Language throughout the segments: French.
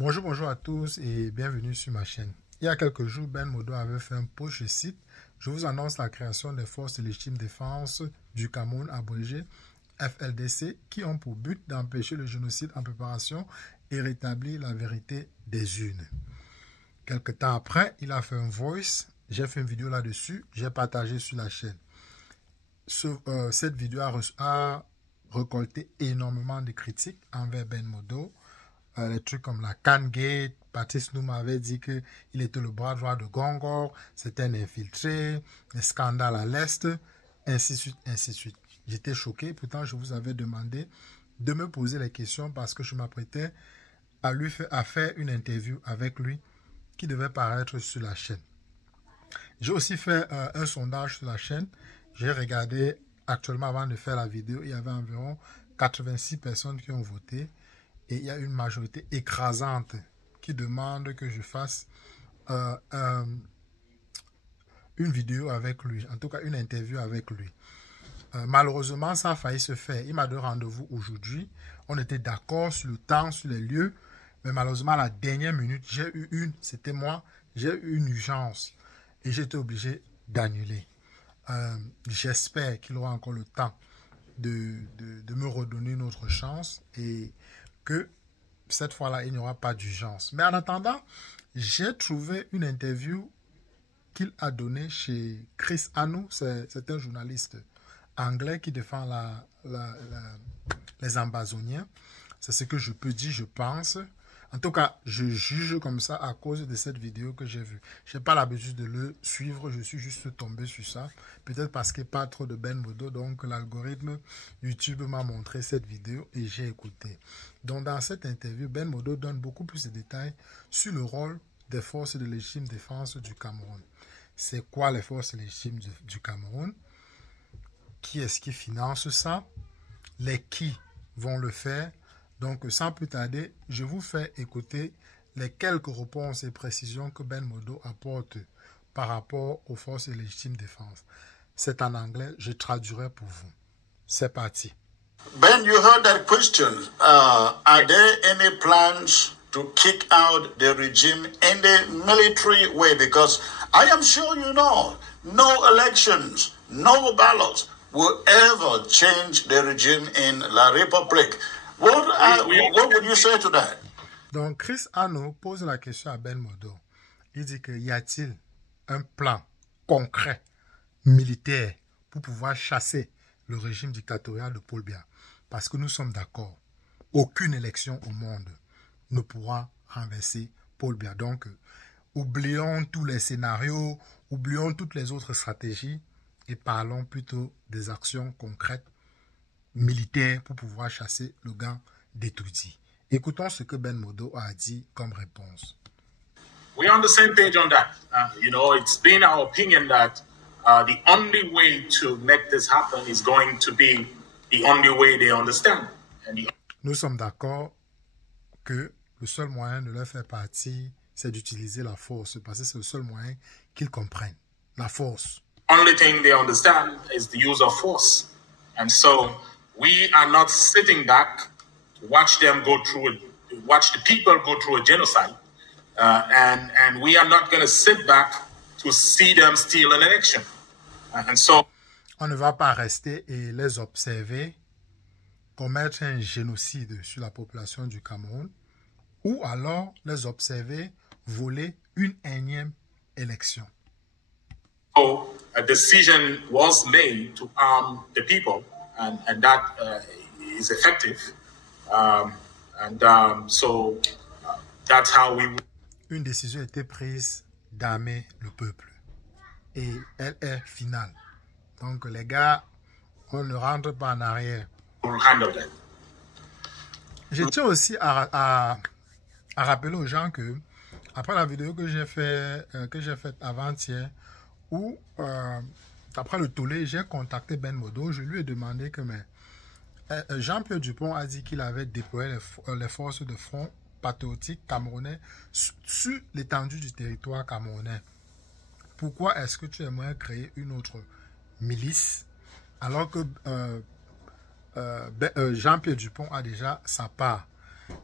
Bonjour à tous et bienvenue sur ma chaîne. Il y a quelques jours, Ben Modo avait fait un post, je cite: je vous annonce la création des forces de légitime défense du Cameroun abrégé FLDC qui ont pour but d'empêcher le génocide en préparation et rétablir la vérité des urnes. Quelque temps après, il a fait un voice, j'ai fait une vidéo là-dessus, j'ai partagé sur la chaîne. Cette vidéo a récolté énormément de critiques envers Ben Modo. Les trucs comme la Cangate, Patrice Noum avait dit qu'il était le bras droit de Gongor, c'était un infiltré, les scandales à l'Est, ainsi de suite, ainsi de suite. J'étais choqué, pourtant je vous avais demandé de me poser les questions parce que je m'apprêtais à faire une interview avec lui qui devait paraître sur la chaîne. J'ai aussi fait un sondage sur la chaîne. J'ai regardé actuellement avant de faire la vidéo, il y avait environ 86 personnes qui ont voté. Et il y a une majorité écrasante qui demande que je fasse une vidéo avec lui, en tout cas une interview avec lui. Malheureusement, ça a failli se faire. Il m'a donné rendez-vous aujourd'hui. On était d'accord sur le temps, sur les lieux. Mais malheureusement, à la dernière minute, j'ai eu une urgence. Et j'étais obligé d'annuler. J'espère qu'il aura encore le temps de me redonner une autre chance. Et que cette fois-là, il n'y aura pas d'urgence. Mais en attendant, j'ai trouvé une interview qu'il a donnée chez Chris Anou. C'est un journaliste anglais qui défend les Ambazoniens. C'est ce que je peux dire, je pense. En tout cas, je juge comme ça à cause de cette vidéo que j'ai vue. Je n'ai pas l'habitude de le suivre, je suis juste tombé sur ça. Peut-être parce qu'il n'y a pas trop de Ben Modo, donc l'algorithme YouTube m'a montré cette vidéo et j'ai écouté. Donc dans cette interview, Ben Modo donne beaucoup plus de détails sur le rôle des forces de légitime défense du Cameroun. C'est quoi les forces légitimes du Cameroun? Qui est-ce qui finance ça? Les qui vont le faire? Donc, sans plus tarder, je vous fais écouter les quelques réponses et précisions que Ben Modo apporte par rapport aux forces de légitime défense. C'est en anglais, je traduirai pour vous. C'est parti. Ben, you heard that question. Are there any plans to kick out the regime in the military way? Because I am sure you know, no elections, no ballots will ever change the regime in La République. What would you say to that? Donc, Chris Anou pose la question à Ben Modo. Il dit que y a-t-il un plan concret, militaire, pour pouvoir chasser le régime dictatorial de Paul Biya? Parce que nous sommes d'accord, aucune élection au monde ne pourra renverser Paul Biya. Donc, oublions tous les scénarios, oublions toutes les autres stratégies et parlons plutôt des actions concrètes militaire pour pouvoir chasser le gant d'étourdis. Écoutons ce que Ben Modo a dit comme réponse. We're on the same page on that. It's been our opinion that the only way to make this happen is going to be the only way they understand. Nous sommes d'accord que le seul moyen de leur faire partie, c'est d'utiliser la force, parce que c'est le seul moyen qu'ils comprennent. La force. Only thing they understand is the use of force. And so we are not sitting back to watch them watch the people go through a genocide. And we are not going to sit back to see them steal an election. And so on ne va pas rester et les observer commettre un génocide sur la population du Cameroun ou alors les observer voler une énième élection. So a decision was made to arm the people. And that is effective. So that's how we... Une décision a été prise d'armer le peuple. Et elle est finale. Donc les gars, on ne rentre pas en arrière. Je tiens aussi à rappeler aux gens que après la vidéo que j'ai faite avant-hier, où après le tollé, j'ai contacté Ben Modo. Je lui ai demandé que Jean-Pierre Dupont a dit qu'il avait déployé les forces de front patriotique camerounais sur l'étendue du territoire camerounais. Pourquoi est-ce que tu aimerais créer une autre milice alors que Jean-Pierre Dupont a déjà sa part?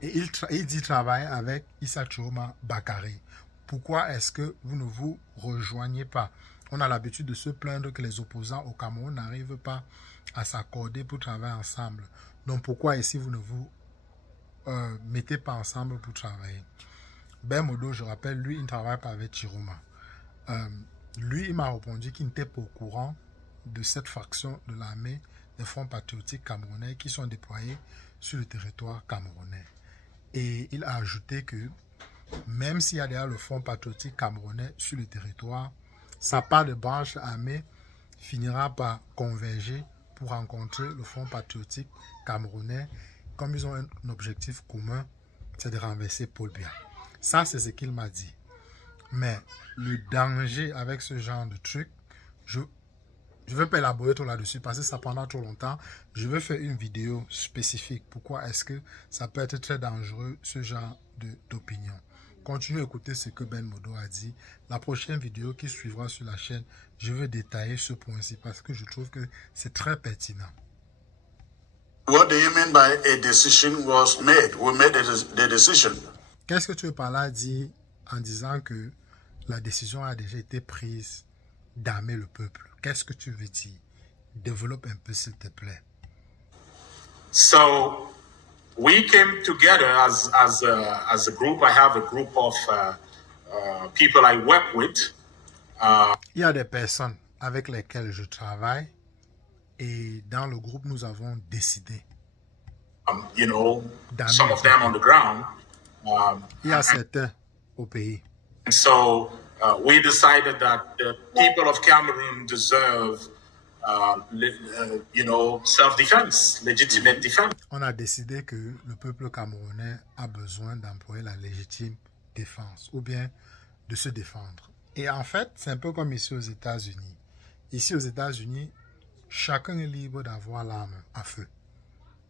Et il dit travailler avec Issa Choma Bakary. Pourquoi est-ce que vous ne vous rejoignez pas? On a l'habitude de se plaindre que les opposants au Cameroun n'arrivent pas à s'accorder pour travailler ensemble. Donc pourquoi ici vous ne vous mettez pas ensemble pour travailler? Ben Modo, je rappelle, lui, il ne travaille pas avec Chiroma. Lui, il m'a répondu qu'il n'était pas au courant de cette faction de l'armée des Fronts patriotiques camerounais qui sont déployés sur le territoire camerounais. Et il a ajouté que même s'il y a déjà le Front patriotique camerounais sur le territoire, sa part de branche armée finira par converger pour rencontrer le Front patriotique camerounais. Comme ils ont un objectif commun, c'est de renverser Paul Biya. Ça, c'est ce qu'il m'a dit. Mais le danger avec ce genre de truc, je ne vais pas élaborer trop là-dessus parce que ça prendra trop longtemps. Je vais faire une vidéo spécifique. Pourquoi est-ce que ça peut être très dangereux, ce genre d'opinion. Continuez à écouter ce que Ben Modo a dit. La prochaine vidéo qui suivra sur la chaîne, je vais détailler ce point-ci parce que je trouve que c'est très pertinent. What do you mean by a decision was made? We made the decision. Qu'est-ce que tu veux par là dire en disant que la décision a déjà été prise d'armer le peuple? Qu'est-ce que tu veux dire? Développe un peu, s'il te plaît. So, we came together as a group. I have a group of people I work with. Il y a des personnes avec lesquelles je travaille et dans le groupe, nous avons décidé. You know, some of them on the ground. Il y a certains au pays. And so we decided that the people of Cameroon deserve, you know, self-defense, legitimate defense. On a décidé que le peuple camerounais a besoin d'employer la légitime défense ou bien de se défendre. Et en fait, c'est un peu comme ici aux États-Unis. Ici aux États-Unis, chacun est libre d'avoir l'arme à feu.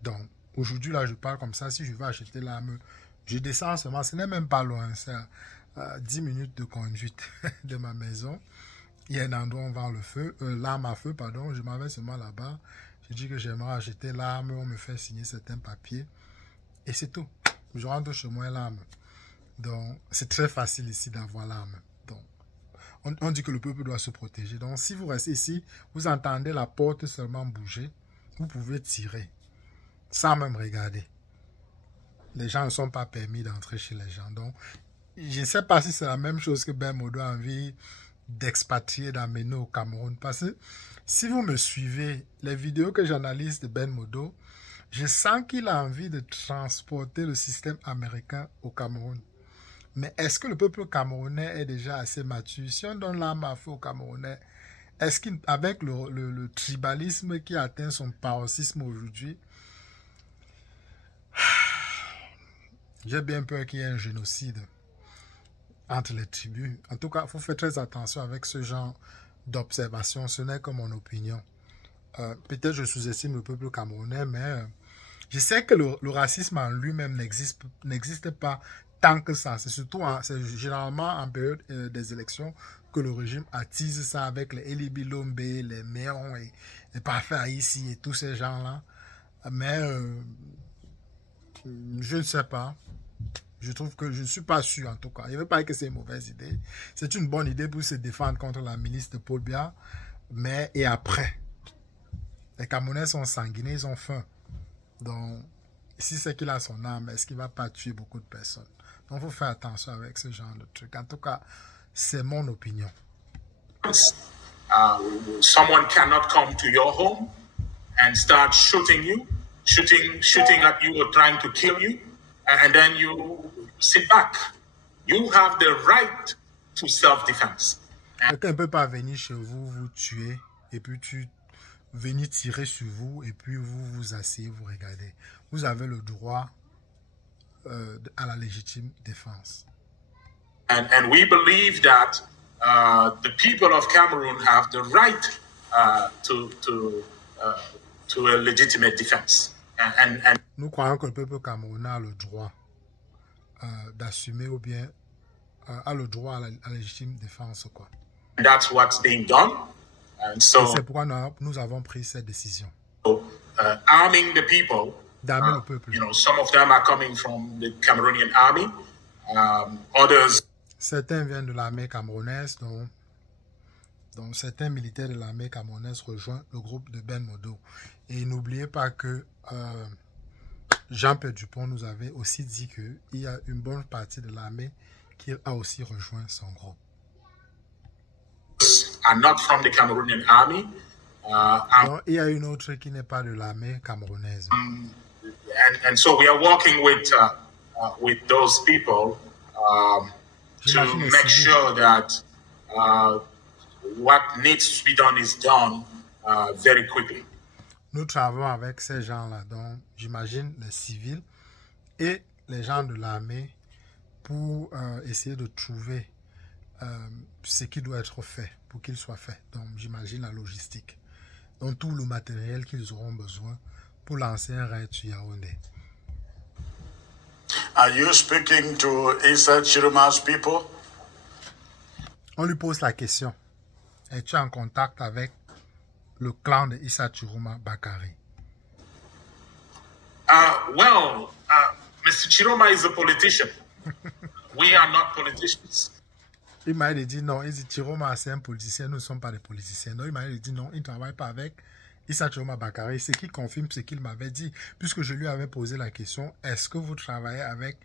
Donc, aujourd'hui, là, je parle comme ça. Si je veux acheter l'arme, je descends seulement. Ce n'est même pas loin. C'est 10 minutes de conduite de ma maison. Il y a un endroit où on vend l'arme à feu, pardon. Je m'en vais seulement là-bas. Je dis que j'aimerais acheter l'arme. On me fait signer certains papiers. Et c'est tout. Je rentre chez moi l'arme. Donc, c'est très facile ici d'avoir l'arme. Donc, on dit que le peuple doit se protéger. Donc, si vous restez ici, vous entendez la porte seulement bouger. Vous pouvez tirer. Sans même regarder. Les gens ne sont pas permis d'entrer chez les gens. Donc, je ne sais pas si c'est la même chose que Ben Modo a envie d'expatrier, d'amener au Cameroun. Parce que si vous me suivez, les vidéos que j'analyse de Ben Modo, je sens qu'il a envie de transporter le système américain au Cameroun. Mais est-ce que le peuple camerounais est déjà assez mature? Si on donne l'arme à feu aux Camerounais, est-ce qu'avec le tribalisme qui atteint son paroxysme aujourd'hui, j'ai bien peur qu'il y ait un génocide entre les tribus. En tout cas, il faut faire très attention avec ce genre d'observation. Ce n'est que mon opinion. Peut-être je sous-estime le peuple camerounais, mais je sais que le racisme en lui-même n'existe pas tant que ça. C'est surtout, c'est généralement en période des élections que le régime attise ça avec les Eli Bilombe, les Méons et les Parfaits Haïti et tous ces gens-là. Mais je ne sais pas. Je trouve que je ne suis pas sûr en tout cas. Il ne veut pas dire que c'est une mauvaise idée. C'est une bonne idée pour se défendre contre la milice de Paul Biya. Mais et après, les Camerounais sont sanguinés, ils ont faim. Donc, si c'est qu'il a son âme, est-ce qu'il ne va pas tuer beaucoup de personnes? Donc, il faut faire attention avec ce genre de truc. En tout cas, c'est mon opinion. Someone cannot come to your home and start shooting you, shooting at you or trying to kill you, and then you sit back. You have the right to self-defense. Quelqu'un ne peut pas venir chez vous, vous tuer, et puis venir tirer sur vous, et puis vous vous asseyez, vous regardez. Vous avez le droit à la légitime défense. And we believe that the people of Cameroon have the right to a legitimate defense. And nous croyons que le peuple camerounais a le droit d'assumer ou bien a le droit à la légitime défense, quoi. That's what's being done. And so, c'est pourquoi nous avons pris cette décision. Arming the people d'armer le peuple. You know, some of them are coming from the Cameroonian army. Others. Certains viennent de l'armée camerounaise, donc certains militaires de l'armée camerounaise rejoignent le groupe de Ben Modo. Et n'oubliez pas que Jean-Pierre Dupont nous avait aussi dit qu'il y a une bonne partie de l'armée qui a aussi rejoint son groupe. Are not from the Cameroonian army. Donc, il y a une autre qui n'est pas de l'armée camerounaise. And so we are working with those people to make sure that what needs to be done is done very quickly. Nous travaillons avec ces gens-là, donc j'imagine les civils et les gens de l'armée pour essayer de trouver ce qui doit être fait pour qu'il soit fait. Donc j'imagine la logistique. Donc tout le matériel qu'ils auront besoin pour lancer un raid sur Yaoundé. Are you speaking to Issa Chiruma's people? On lui pose la question. Es-tu en contact avec le clan de Issa Chiroma Bakari? Mr. Chiroma is a politician. We are not politicians. Il m'a dit non, il dit Chiroma c'est un politicien, nous ne sommes pas des politiciens. Donc il m'a dit non, il ne travaille pas avec Issa Chiroma Bakari. C'est qui confirme ce qu'il m'avait dit, puisque je lui avais posé la question, est-ce que vous travaillez avec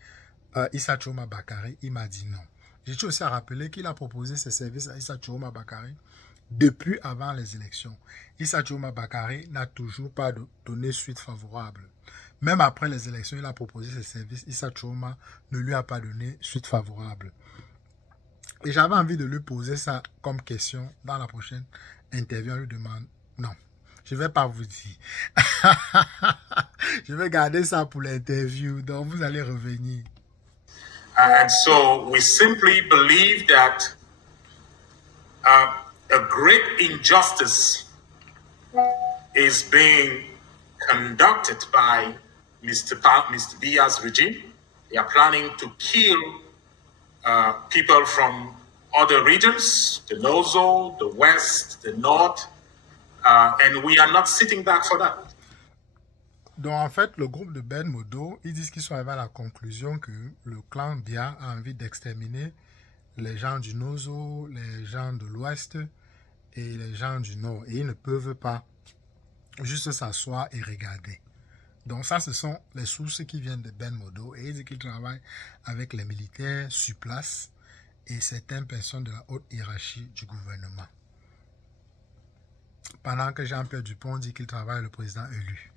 Issa Chiroma Bakari? Il m'a dit non. J'ai aussi à rappeler qu'il a proposé ses services à Issa Chiroma Bakari depuis avant les élections. Issa Chiroma Bakari n'a toujours pas donné suite favorable. Même après les élections, il a proposé ses services. Issa Chiroma ne lui a pas donné suite favorable. Et j'avais envie de lui poser ça comme question dans la prochaine interview. On lui demande, non, je ne vais pas vous dire. Je vais garder ça pour l'interview. Donc, vous allez revenir. And so we simply believe that a great injustice is being conducted by Mr. Biya's regime. They are planning to kill people from other regions, the Nozo, the West, the North, and we are not sitting back for that. Donc en fait, le groupe de Ben Modo, ils disent qu'ils sont arrivés à la conclusion que le clan Biya a envie d'exterminer les gens du Nozo, les gens de l'Ouest et les gens du Nord. Et ils ne peuvent pas juste s'asseoir et regarder. Donc ça, ce sont les sources qui viennent de Ben Modo. Et ils disent qu'ils travaillent avec les militaires sur place et certaines personnes de la haute hiérarchie du gouvernement. Pendant que Jean-Pierre Dupont dit qu'il travaille avec le président élu.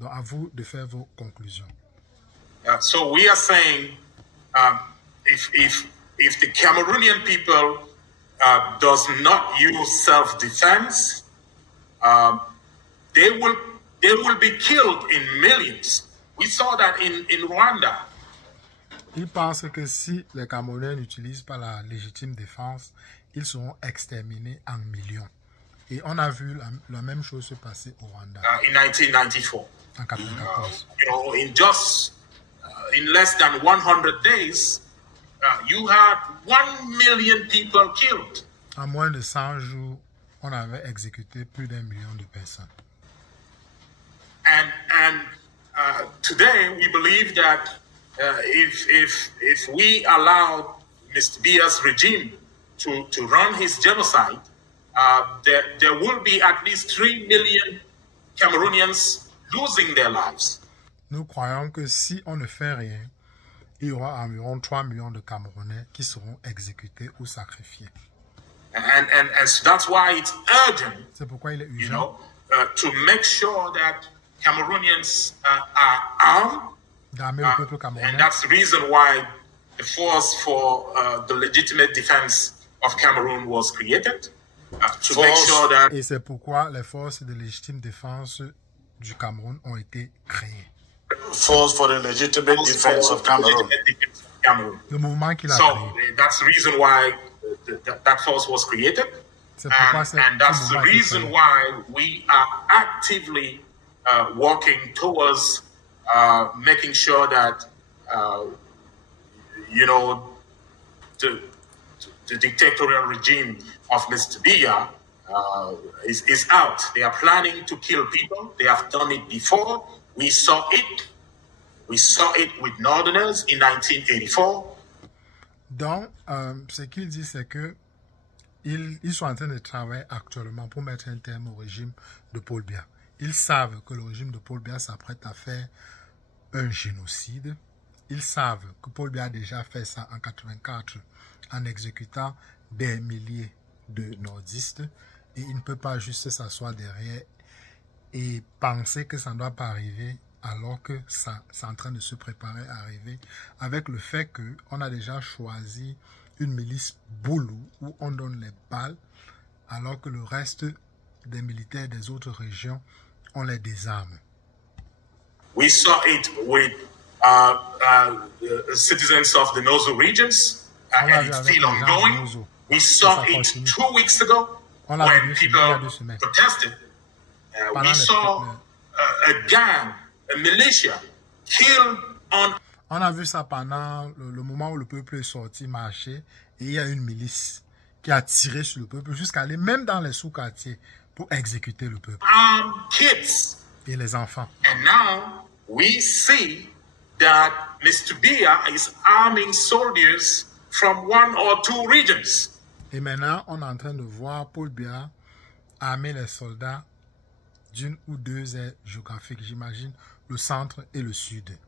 Donc à vous de faire vos conclusions. So we are saying if the Cameroonian people does not use self-defense, they will be killed in millions. We saw that in Rwanda. Ils pensent que si les Camerounais n'utilisent pas la légitime défense, ils seront exterminés en millions. Et on a vu la même chose se passer au Rwanda. In 1994. En 1994. You know, in less than 100 days, you had 1 million people killed. En moins de 100 jours, on avait exécuté plus d'1 million de personnes. And today we believe that if we allow Mr. Biya's regime to run his genocide, there will be at least 3 million Cameroonians losing their lives. Nous croyons que si on ne fait rien, il y aura environ 3 millions de Camerounais qui seront exécutés ou sacrifiés. And so that's why it's urgent, C'est pourquoi il est urgent, to make sure that Cameroonians are armed. d'armer le peuple camerounais. And that's the reason why the force for the legitimate defense of Cameroon was created. To make sure that Et c'est pourquoi les forces de légitime défense du Cameroun ont été créées. Force for the legitimate defense of Cameroon. Le mouvement qu'il a So créé. that's the reason why that force was created. C'est pourquoi And that's the reason why we are actively working towards making sure that, the dictatorial regime of Mr. Biya is out. They are planning to kill people. They have done it before. We saw it. We saw it with Northerners in 1984. Donc, ce qu'il dit, c'est que ils sont en train de travailler actuellement pour mettre un terme au régime de Paul Biya. Ils savent que le régime de Paul Biya s'apprête à faire un génocide. Ils savent que Paul Biya a déjà fait ça en 1984 en exécutant des milliers de nordistes. Et il ne peut pas juste s'asseoir derrière et penser que ça ne doit pas arriver alors que ça c'est en train de se préparer à arriver, avec le fait qu'on a déjà choisi une milice Boulou où on donne les balles alors que le reste des militaires des autres régions, on les désarme. We saw it with citizens of the Nozo regions and it's still ongoing. We saw it 2 weeks ago when people protested. We saw a gang, a militia killed on... On a vu ça pendant le moment où le peuple est sorti marcher et il y a une milice qui a tiré sur le peuple jusqu'à aller même dans les sous-quartiers pour exécuter le peuple. Kids. Et les enfants. And now we see that Mr. Biya is arming soldiers from 1 or 2 regions. Et maintenant, on est en train de voir Paul Biya armer les soldats d'une ou deux aires géographiques, j'imagine, le centre et le sud.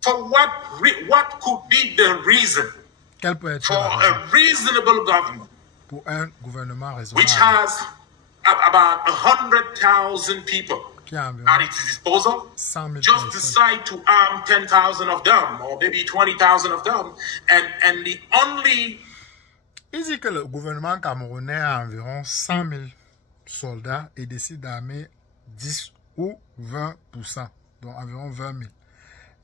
For what could be the reason for a reasonable government pour un gouvernement raisonnable which has about 100,000 people at its disposal just decide to arm 10,000 of them or maybe 20,000 of them and the only... Il dit que le gouvernement camerounais a environ 100 000 soldats et décide d'armer 10 ou 20%, donc environ 20 000.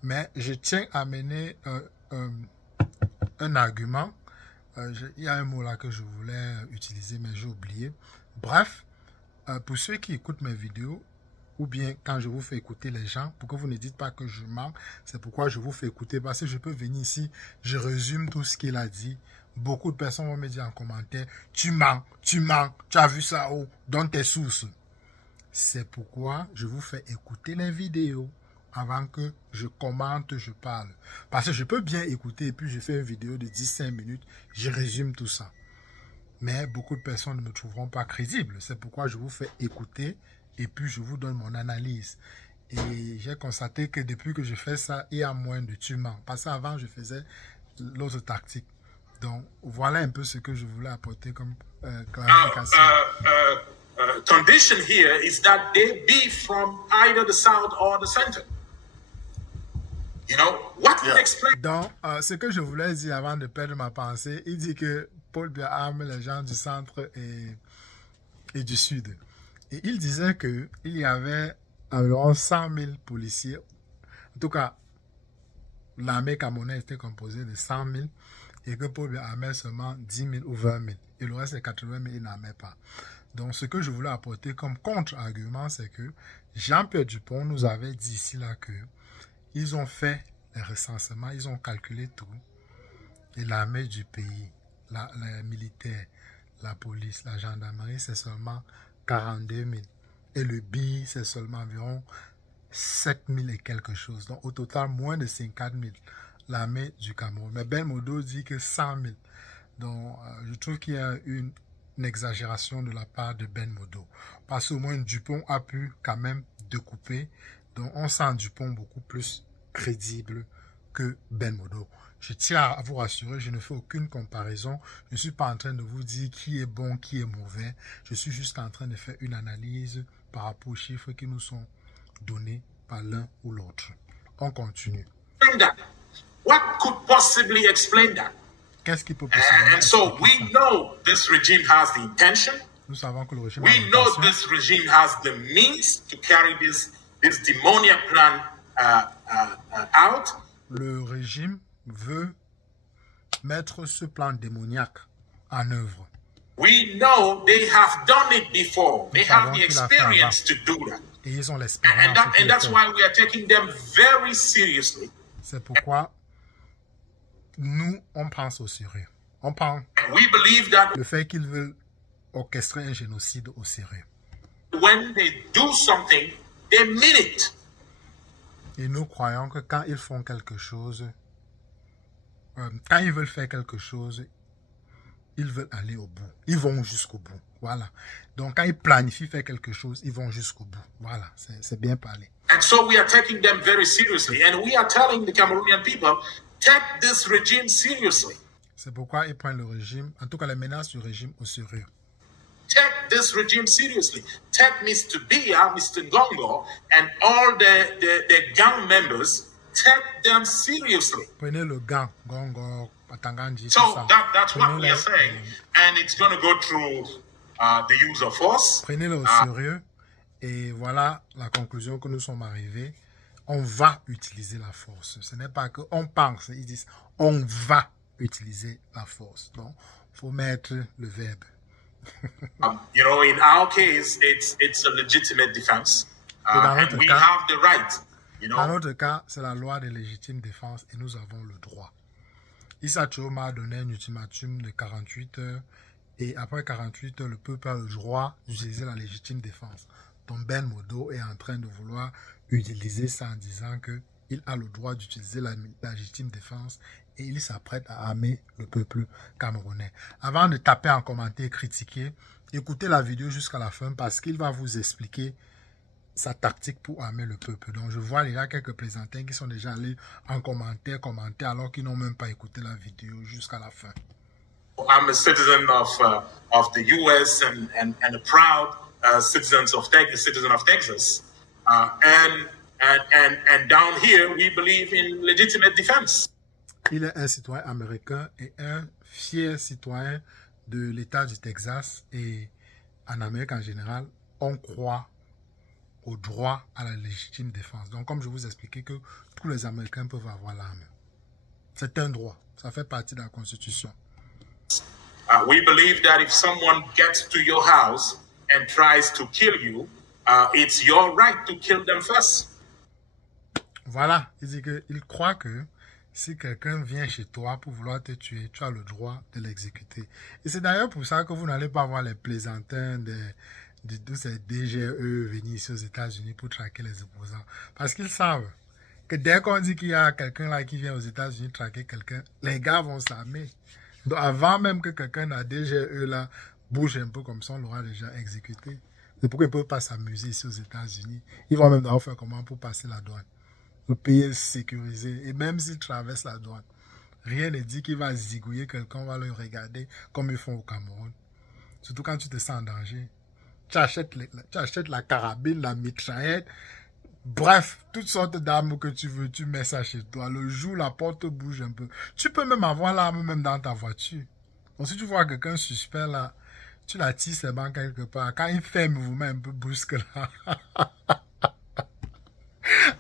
Mais je tiens à mener un argument. Il y a un mot là que je voulais utiliser, mais j'ai oublié. Bref, pour ceux qui écoutent mes vidéos, ou bien quand je vous fais écouter les gens, pour que vous ne dites pas que je mens, c'est pourquoi je vous fais écouter. Parce que je peux venir ici, je résume tout ce qu'il a dit. Beaucoup de personnes vont me dire en commentaire, tu mens, tu as vu ça où, dans tes sources. C'est pourquoi je vous fais écouter les vidéos avant que je commente, je parle. Parce que je peux bien écouter et puis je fais une vidéo de 10-5 minutes, je résume tout ça. Mais beaucoup de personnes ne me trouveront pas crédible. C'est pourquoi je vous fais écouter et puis je vous donne mon analyse. Et j'ai constaté que depuis que je fais ça, il y a moins de tuements. Parce qu'avant, je faisais l'autre tactique. Donc, voilà un peu ce que je voulais apporter comme clarification. Condition here is that they be from either the south or the center. You know, what can explain... Donc, ce que je voulais dire avant de perdre ma pensée, il dit que Paul Biya arme les gens du centre et du sud. Et il disait qu'il y avait environ 100 000 policiers. En tout cas, l'armée camerounaise était composée de 100 000 et que Paul Biya armait seulement 10 000 ou 20 000. Et le reste, c'est 80 000, il n'armait pas. Donc, ce que je voulais apporter comme contre-argument, c'est que Jean-Pierre Dupont nous avait dit ici là que ils ont fait les recensements, ils ont calculé tout. Et l'armée du pays, les militaires, la police, la gendarmerie, c'est seulement 42 000. Et le BI, c'est seulement environ 7 000 et quelque chose. Donc, au total, moins de 50 000, l'armée du Cameroun. Mais Ben Modo dit que 100 000. Donc, je trouve qu'il y a une exagération de la part de Ben Modo. Parce qu'au moins, Dupont a pu quand même découper. Donc, on sent Dupont beaucoup plus crédible que Ben Modo. Je tiens à vous rassurer, je ne fais aucune comparaison. Je ne suis pas en train de vous dire qui est bon, qui est mauvais. Je suis juste en train de faire une analyse par rapport aux chiffres qui nous sont donnés par l'un ou l'autre. On continue. What could possibly explain that? Qu'est-ce qui peut possiblement and so we know this regime has the intention. Nous savons que le régime we know this regime has the means to carry this demoniac plan out. Le régime veut mettre ce plan démoniaque en œuvre. We know they have done it before. They have the experience to do that. Et ils ont l'expérience. And that's why we are taking them very seriously. C'est pourquoi nous, on pense au sérieux. On prend le fait qu'ils veulent orchestrer un génocide au sérieux. When they do something, they mean it. Et nous croyons que quand ils font quelque chose, quand ils veulent faire quelque chose, ils veulent aller au bout. Ils vont jusqu'au bout. Voilà. Donc, quand ils planifient faire quelque chose, ils vont jusqu'au bout. Voilà. C'est bien parlé. And so we are taking them very seriously. And we are telling the Cameroonian people, take this regime seriously. C'est pourquoi ils prennent le régime, en tout cas les menaces du régime au sérieux. Take this regime seriously. Take Mr. Biya, Mr. Ngongo, and all the gang members, take them seriously. Prenez le gang, Ngongo, Patanganji, So tout ça. that's what we are saying. And it's going to go through the use of force. Prenez-le au sérieux. Et voilà la conclusion que nous sommes arrivés. On va utiliser la force. Ce n'est pas qu'on pense, ils disent on va utiliser la force. Donc, il faut mettre le verbe. You know, in our case, it's a legitimate defense. And we have the right, you know. Dans notre cas, c'est la loi de légitime défense et nous avons le droit. Issa Choma a donné un ultimatum de 48 heures et après 48 heures, le peuple a le droit d'utiliser la légitime défense. Donc Ben Modo est en train de vouloir utiliser ça en disant qu'il a le droit d'utiliser la légitime défense et il s'apprête à armer le peuple camerounais. Avant de taper en commentaire, critiquer, écoutez la vidéo jusqu'à la fin parce qu'il va vous expliquer sa tactique pour armer le peuple. Donc je vois déjà quelques plaisantins qui sont déjà allés en commentaire alors qu'ils n'ont même pas écouté la vidéo jusqu'à la fin. I'm a citizen of the US and a proud citizen of Texas. And down here, we believe in legitimate defense. Il est un citoyen américain et un fier citoyen de l'État du Texas. Et en Amérique en général, on croit au droit à la légitime défense. Donc, comme je vous expliquais que tous les Américains peuvent avoir l'arme. C'est un droit. Ça fait partie de la Constitution. We believe that if someone gets to your house and tries to kill you, it's your right to kill them first. Voilà, il dit qu'il croit que si quelqu'un vient chez toi pour vouloir te tuer, tu as le droit de l'exécuter. Et c'est d'ailleurs pour ça que vous n'allez pas voir les plaisantins de tous ces DGE venir ici aux États-Unis pour traquer les opposants. Parce qu'ils savent que dès qu'on dit qu'il y a quelqu'un là qui vient aux États-Unis traquer quelqu'un, les gars vont s'armer. Donc avant même que quelqu'un de la DGE là bouge un peu comme ça, on l'aura déjà exécuté. C'est pourquoi ils ne peuvent pas s'amuser ici aux États-Unis. Ils vont même d'abord faire comment pour passer la douane. Le pays est sécurisé. Et même s'ils traversent la douane, rien ne dit qu'il va zigouiller quelqu'un, on va le regarder comme ils font au Cameroun. Surtout quand tu te sens en danger. Tu achètes la carabine, la mitraillette, bref, toutes sortes d'armes que tu veux, tu mets ça chez toi. Le jour, la porte bouge un peu. Tu peux même avoir l'arme même dans ta voiture. Donc si tu vois quelqu'un suspect là, tu la tires ses bancs quelque part. Quand il fait un mouvement un peu brusque là.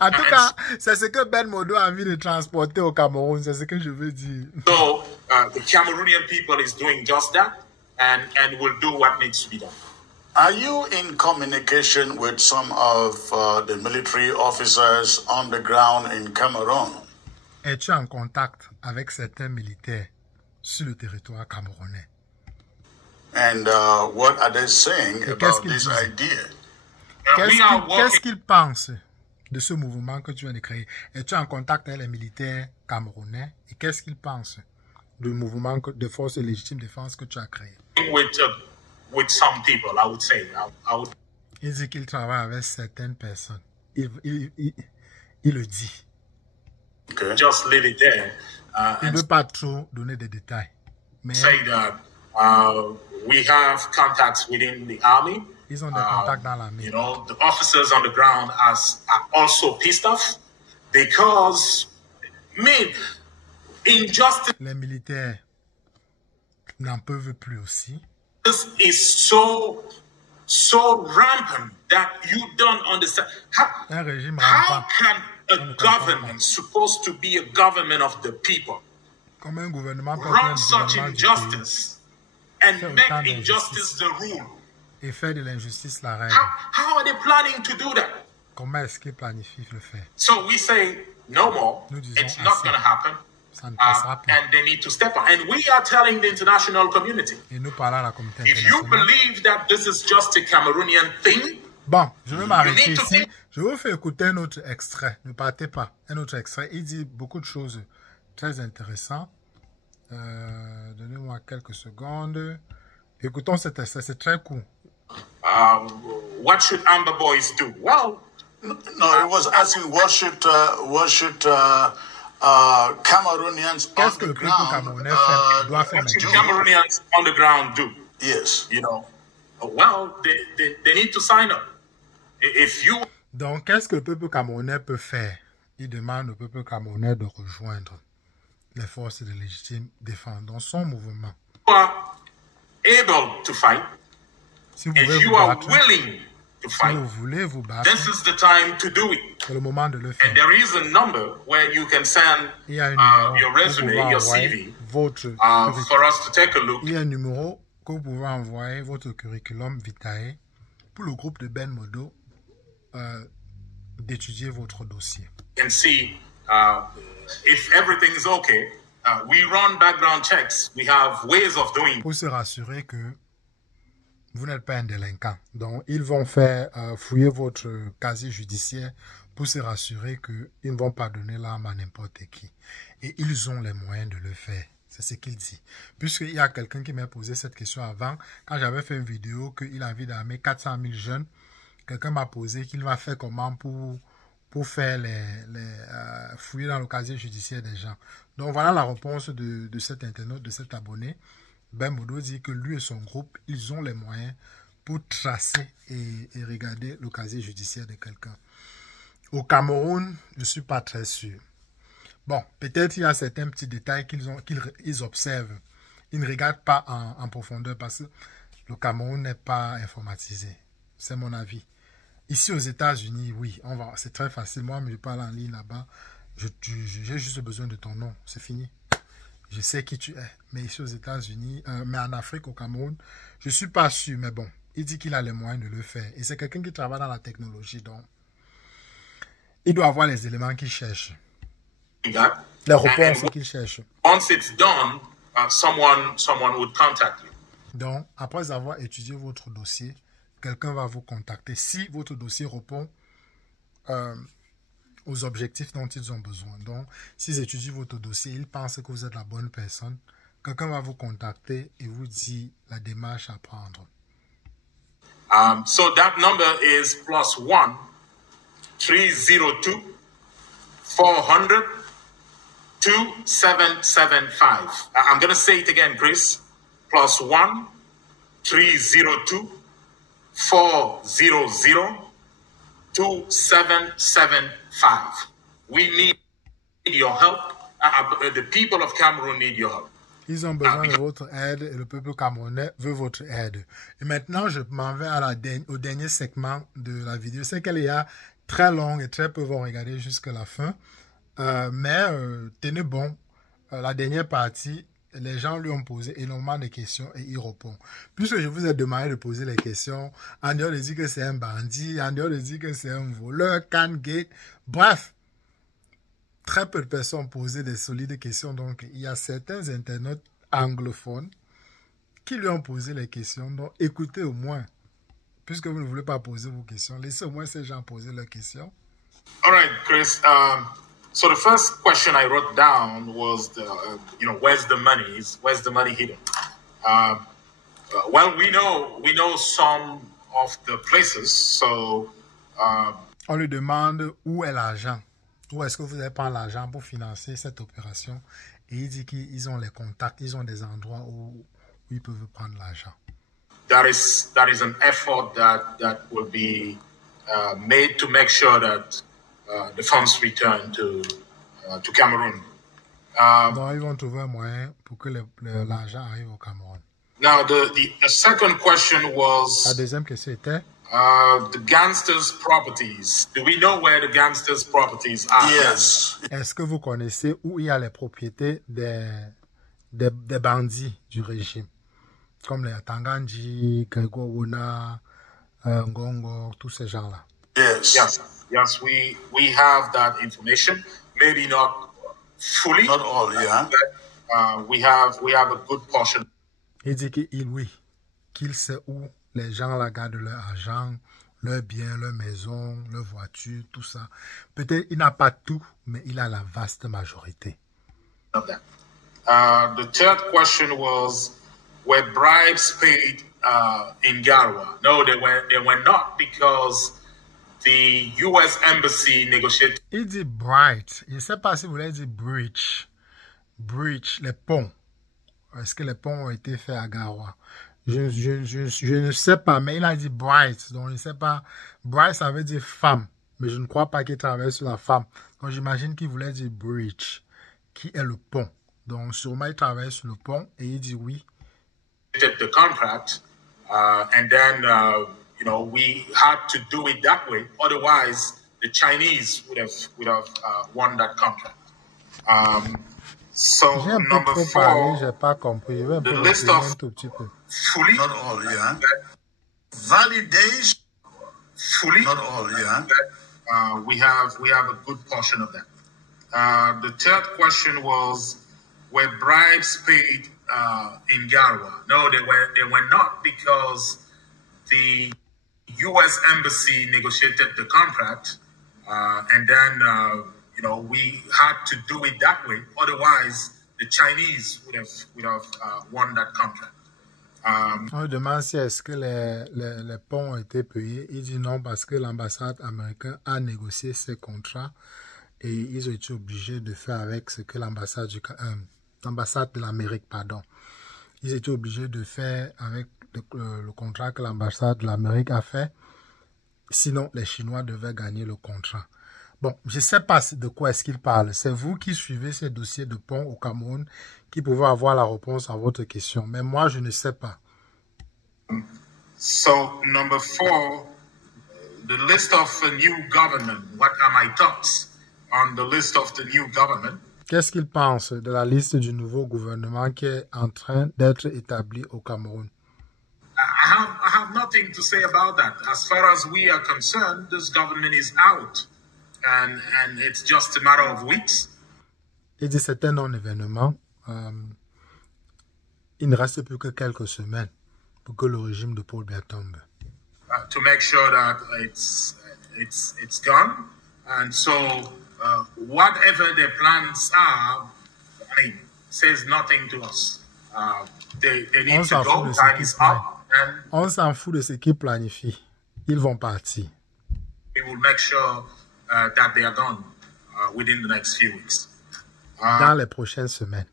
En tout cas, c'est ce que Ben Modo a envie de transporter au Cameroun. C'est ce que je veux dire. So, the Cameroonian people is doing just that and will do what needs to be done. Are you in communication with some of the military officers on the ground in Cameroon? Es-tu en contact avec certains militaires sur le territoire camerounais? And what are they saying about this idea? Qu'est-ce qu'ils pensent de ce mouvement que tu viens de créer? Es-tu en contact avec les militaires camerounais? Et qu'est-ce qu'ils pensent du mouvement de force et légitime défense que tu as créé? With some people, I would say. Il dit qu'il travaille avec certaines personnes. Il le dit. Okay. Just leave it there. Il ne veut pas trop donner des détails. Mais say that we have contacts within the army. Ils ont des contacts dans l'armée. You know, the officers on the ground are also pissed off because, injustice. Les militaires n'en peuvent plus aussi. This is so rampant that you don't understand. How can a government supposed to be a government of the people run such injustice and make injustice the rule? Et faire de l'injustice la règle. How are they planning to do that? Comment est-ce qu'ils planifient le faire? So we say no more. It's not going to happen. And they need to step up. And we are telling the international community, Et nous parlons à la communauté if you believe that this is just a Cameroonian thing, Bon, je vais m'arrêter need to ici. think- Je vous fais écouter un autre extrait. Ne partez pas. Un autre extrait. Il dit beaucoup de choses très intéressantes. Donnez-moi quelques secondes. Écoutons cet extrait. C'est très cool. What should Amber Boys do? Well, No, he was asking what should Cameroonians on Qu'est-ce que the le peuple ground camerounais doit faire what should maintenant? Cameroonians on the ground do? Yes. You know, well, they need to sign up. If you Donc, qu'est-ce que le peuple camerounais peut faire? Il demande au peuple camerounais de rejoindre les forces de légitime défense dans son mouvement. are able to fight, Si vous if voulez you vous are battre, willing to si fight, vous voulez vous battre, this is the time to do it. c'est le moment de le And faire. there is a number where you can send Il y a un numéro your que vous resume, pouvez your envoyer CV, votre for us to take a look. Il y a un numéro que vous pouvez envoyer votre curriculum vitae pour le groupe de Ben Modo d'étudier votre dossier. And see if everything is okay. We run background checks. We have ways of doing. Pour se rassurer que vous n'êtes pas un délinquant. Donc, ils vont faire fouiller votre casier judiciaire pour se rassurer qu'ils ne vont pas donner l'arme à n'importe qui. Et ils ont les moyens de le faire. C'est ce qu'il dit. Puisqu'il y a quelqu'un qui m'a posé cette question avant, quand j'avais fait une vidéo qu'il a envie d'armer 400 000 jeunes, quelqu'un m'a posé qu'il va faire comment pour faire fouiller dans le casier judiciaire des gens. Donc voilà la réponse de cet internaute, de cet abonné. Ben Modo dit que lui et son groupe, ils ont les moyens pour tracer et regarder le casier judiciaire de quelqu'un. Au Cameroun, je ne suis pas très sûr. Bon, peut-être il y a certains petits détails qu'ils observent. Ils ne regardent pas en profondeur parce que le Cameroun n'est pas informatisé. C'est mon avis. Ici aux États-Unis, oui, c'est très facile. Moi, je parle en ligne là-bas. J'ai juste besoin de ton nom. C'est fini. Je sais qui tu es. Mais ici aux États-Unis, mais en Afrique, au Cameroun, je ne suis pas sûr. Mais bon, il dit qu'il a les moyens de le faire. Et c'est quelqu'un qui travaille dans la technologie. Donc, il doit avoir les éléments qu'il cherche. Les réponses qu'il cherche. Once it's done, someone would contact you. Donc, après avoir étudié votre dossier, quelqu'un va vous contacter si votre dossier répond aux objectifs dont ils ont besoin. Donc, s'ils étudient votre dossier, ils pensent que vous êtes la bonne personne, quelqu'un va vous contacter et vous dit la démarche à prendre. So that number is +1 302 400 2775. I'm going to say it again, Chris. +1 302 400 2775. We need your help. The people of Cameroon need your help. Ils ont besoin de votre aide et le peuple camerounais veut votre aide. Et maintenant, je m'en vais au dernier segment de la vidéo. C'est qu'elle est très longue et très peu vont regarder jusqu'à la fin. Mais tenez bon, la dernière partie, les gens lui ont posé énormément de questions et il répond. Puisque je vous ai demandé de poser les questions, en dehors de dire que c'est un bandit, en dehors de dire que c'est un voleur, Gate, bref, très peu de personnes ont posé des solides questions. Donc, il y a certains internautes anglophones qui lui ont posé les questions. Donc, écoutez au moins, puisque vous ne voulez pas poser vos questions, laissez au moins ces gens poser leurs questions. All right, Chris. So the first question I wrote down was, where's the money? Where's the money hidden? Well, we know some of the places. So, on lui demande où est l'argent. Où est-ce que vous allez prendre l'argent pour financer cette opération? Et il dit qu'ils ont les contacts, ils ont des endroits où ils peuvent prendre l'argent. That is an effort that will be made to make sure that the funds return to Cameroon. Donc, ils vont trouver un moyen pour que l'argent arrive au Cameroun. Now, the second question was... La deuxième question était... the gangsters' properties. Do we know where the gangsters' properties are? Yes. Est-ce que vous connaissez où il y a les propriétés des bandits du régime? Comme les Tanganji, Gregorona, Ngongo, tous ces gens-là. Yes. Yes, we have that information. Maybe not fully. Not all, yeah. But, we have a good portion. Il dit qu'il sait où les gens là gardent leur argent, leurs biens, leur maison, leur voiture, tout ça. Peut-être il n'a pas tout, mais il a la vaste majorité. The third question was, were bribes paid in Garwa? No, they were not, because the U.S. Embassy negotiated. Il dit bright. Je ne sais pas si vous voulez dire breach. Breach, les ponts. Est-ce que les ponts ont été faits à Garoua? Je ne sais pas, mais il a dit bright. Donc, je ne sais pas. Bright, ça veut dire femme. Mais je ne crois pas qu'il travaille sur la femme. Donc, j'imagine qu'il voulait dire breach, qui est le pont. Donc, sûrement, il travaille sur le pont et il dit oui. The contract, and then, we had to do it that way. Otherwise, the Chinese would have won that contract. So J'ai un peu number trop 4, parlé, j'ai pas compris. Je vais un peu list reculer of un tout petit peu. fully, Not all, yeah. Validation. fully, Not all, yeah. we have a good portion of that. The third question was, were bribes paid in Garwa? No, they were not, because the U.S. Embassy negotiated the contract, and then we had to do it that way. Otherwise, the Chinese would have won that contract. On lui demande si est-ce que les ponts ont été payés. Il dit non parce que l'ambassade américaine a négocié ces contrats et ils ont été obligés de faire avec ce que l'ambassade de l'Amérique, pardon. Ils étaient obligés de faire avec le contrat que l'ambassade de l'Amérique a fait. Sinon, les Chinois devaient gagner le contrat. Bon, je ne sais pas de quoi est-ce qu'il parle. C'est vous qui suivez ces dossiers de pont au Cameroun qui pouvez avoir la réponse à votre question. Mais moi, je ne sais pas. So, number 4, the list of a new government. What are my thoughts on the list of the new government? Qu'est-ce qu'il pense de la liste du nouveau gouvernement qui est en train d'être établi au Cameroun? I have nothing to say about that. As far as we are concerned, this government is out. And it's just a matter of weeks. Il dit c'est un non-événement. Il ne reste plus que quelques semaines pour que le régime de Paul Biya tombe. To make sure that it's gone. And so whatever their plans are, says nothing to us. They need to go. Time is up. And on s'en fout de ce qu'ils planifient. Ils vont partir. We will make sure that they are gone within the next few weeks. Dans les prochaines semaines.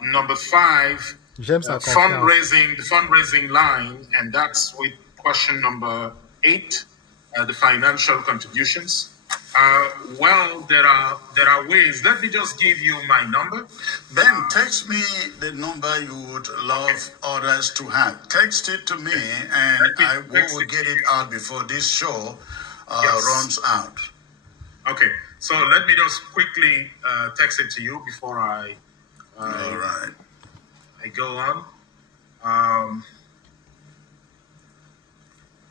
Number 5, J'aime sa the fundraising line, and that's with question number 8, the financial contributions. Well, there are ways. Let me just give you my number. Ben, text me the number you would love others to have. Text it to me, and we will get it out before this show runs out. Okay, so let me just quickly text it to you before I All right. I go on.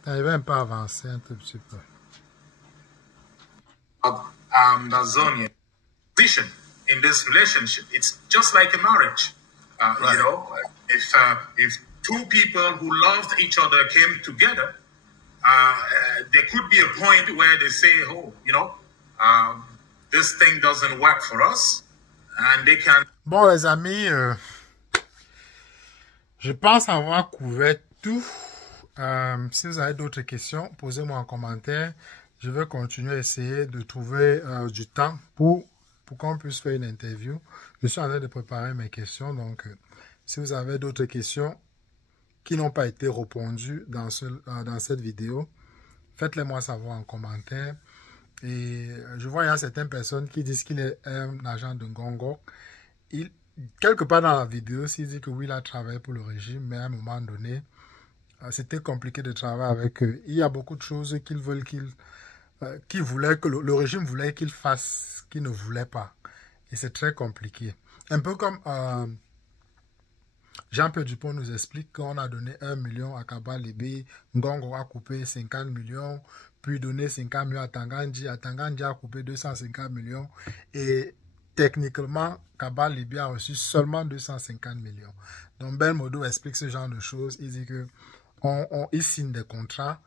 T'arrives un peu à avancer un tout petit peu. Dazonia position in this relationship. It's just like a marriage. Right. You know, if two people who loved each other came together, there could be a point where they say, oh, this thing doesn't work for us, and they can. Bon, les amis, je pense avoir couvert tout. Si vous avez d'autres questions, posez-moi en commentaire. Je vais continuer à essayer de trouver du temps pour qu'on puisse faire une interview. Je suis en train de préparer mes questions. Donc, si vous avez d'autres questions qui n'ont pas été répondues dans cette vidéo, faites-les moi savoir en commentaire. Et je vois il y a certaines personnes qui disent qu'il est un agent de Ngongok. Quelque part dans la vidéo, il dit que oui, il a travaillé pour le régime, mais à un moment donné, c'était compliqué de travailler avec eux. Il y a beaucoup de choses qu'ils veulent qu'ils voulaient que le régime voulait qu'ils fassent, qu'ils ne voulaient pas. Et c'est très compliqué. Un peu comme Jean-Pierre Dupont nous explique qu'on a donné 1 million à Kaba Libé, Ngongo a coupé 50 millions, puis donné 50 millions à Tangandji a coupé 250 millions, et techniquement, Kaba Libé a reçu seulement 250 millions. Donc Ben Modo explique ce genre de choses. Il dit que il signe des contrats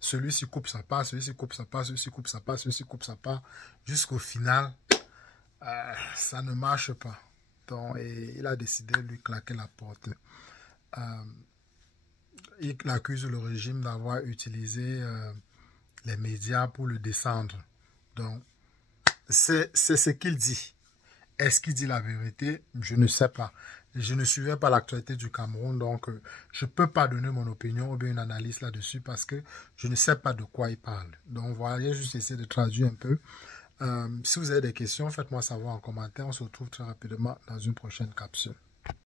celui-ci coupe sa part, celui-ci coupe sa part, celui-ci coupe sa part, celui-ci coupe sa part, jusqu'au final, ça ne marche pas. Donc, et il a décidé de lui claquer la porte. Il accuse le régime d'avoir utilisé les médias pour le descendre. Donc, c'est ce qu'il dit. Est-ce qu'il dit la vérité? Je ne sais pas. Je ne suivais pas l'actualité du Cameroun, donc je ne peux pas donner mon opinion ou bien une analyse là-dessus parce que je ne sais pas de quoi il parle. Donc voilà, j'ai juste essayé de traduire un peu. Si vous avez des questions, faites-moi savoir en commentaire. On se retrouve très rapidement dans une prochaine capsule.